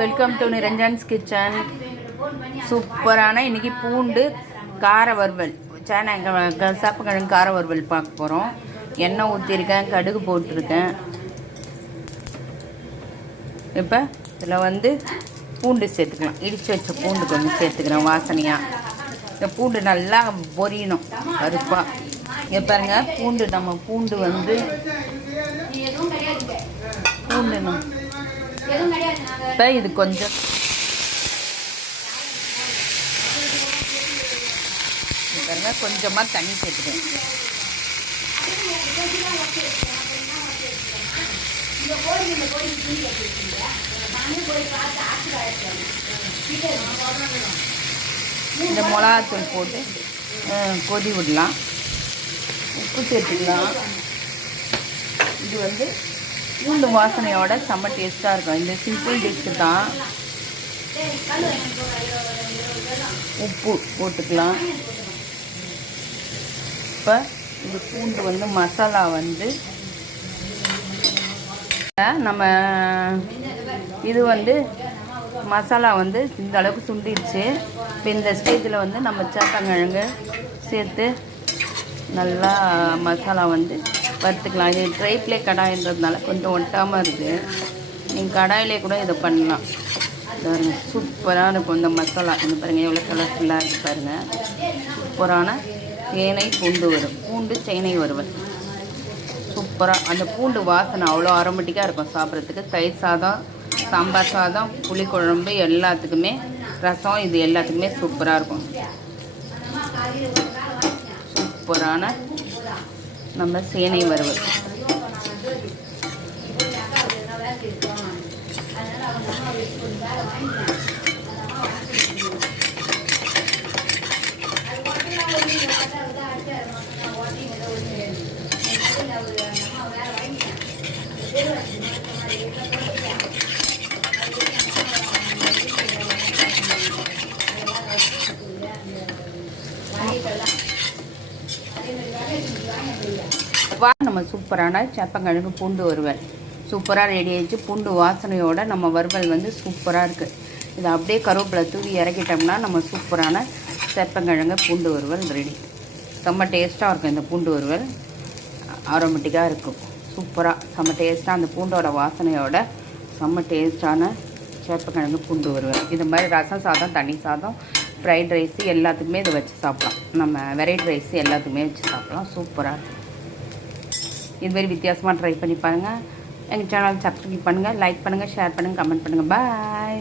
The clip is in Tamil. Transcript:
Welcome to நிரஞ்சன்ஸ் kitchen. சூப்பரான இன்றைக்கி பூண்டு கார வறுவல் சாப்பக்கிழங்கு கார வறுவல் பார்க்க போகிறோம். எண்ணெய் ஊற்றிருக்கேன், கடுகு போட்டிருக்கேன். இப்போ இதில் பூண்டு சேர்த்துக்கலாம். இடித்து வச்ச பூண்டு கொஞ்சம் சேர்த்துக்கிறேன் வாசனையாக. இந்த பூண்டு நல்லா பொரியணும் கருப்பாக. இங்கே பாருங்க, பூண்டு இப்போ இது கொஞ்சம் பாருங்க, கொஞ்சமாக தண்ணி சேர்த்துக்கேன். இந்த மிளகாத்தூள் போட்டு கொதி விடலாம். உப்பு சேர்த்துக்கலாம். இது பூண்டு வாசனையோட செம்ம டேஸ்ட்டாக இருக்கும். இந்த சிம்பிள் டிஷ்ஷு தான். உப்பு போட்டுக்கலாம். இப்போ இது பூண்டு மசாலா நம்ம இது மசாலா இந்த அளவுக்கு சுண்டிடுச்சு. இப்போ இந்த ஸ்டேஜில் நம்ம சாப்பங்கிழங்கு சேர்த்து நல்லா மசாலா வறுத்துக்கலாம். இது ட்ரைப்ளே கடாயின்றதுனால கொஞ்சம் ஒட்டாமல் இருக்குது. நீங்கள் கடாயிலே கூட இதை பண்ணலாம். சூப்பராக இருக்கும் இந்த மசாலா. இந்த பாருங்கள் எவ்வளோ கலர்ஃபுல்லாக இருக்குது பாருங்கள். சூப்பரான தேனை பூண்டு சேனை வறுவல் சூப்பராக. அந்த பூண்டு வாசனை அவ்வளோ அரோமேட்டிக்காக இருக்கும் சாப்பிட்றதுக்கு. தயிர் சாதம், சாம்பார் சாதம், புளிக்குழம்பு எல்லாத்துக்குமே, ரசம், இது எல்லாத்துக்குமே சூப்பராக இருக்கும். சூப்பரான நம்ம சேனை வறுவல். நம்ம சூப்பரான சாப்பங்கிழங்கு பூண்டு வறுவல் சூப்பராக ரெடி ஆகிடுச்சு. பூண்டு வாசனையோட நம்ம வறுவல் சூப்பராக இருக்குது. இதை அப்படியே கருவேப்பிலை தூவி இறக்கிட்டோம்னா நம்ம சூப்பரான சாப்பங்கிழங்கு பூண்டு வறுவல் ரெடி. செம்ம டேஸ்ட்டாக இருக்கும். இந்த பூண்டு வறுவல் ஆரோமேட்டிக்காக இருக்கும். சூப்பராக செம்ம டேஸ்ட்டாக அந்த பூண்டோட வாசனையோட செம்ம டேஸ்ட்டான சாப்பங்கிழங்கு பூண்டு வறுவல். இது மாதிரி ரசம் சாதம், தண்ணி சாதம், ஃப்ரைட் ரைஸு எல்லாத்துக்குமே இதை வச்சு சாப்பிட்லாம். நம்ம வெரைட்டி ரைஸு எல்லாத்துக்குமே வச்சு சாப்பிட்லாம். சூப்பராக இருக்கும். இதுமாரி வித்தியாசமாக ட்ரை பண்ணி பாருங்கள். எங்கள் சேனல் சப்ஸ்கிரைப் பண்ணுங்கள், லைக் பண்ணுங்கள், ஷேர் பண்ணுங்கள், கமெண்ட் பண்ணுங்கள். பாய்.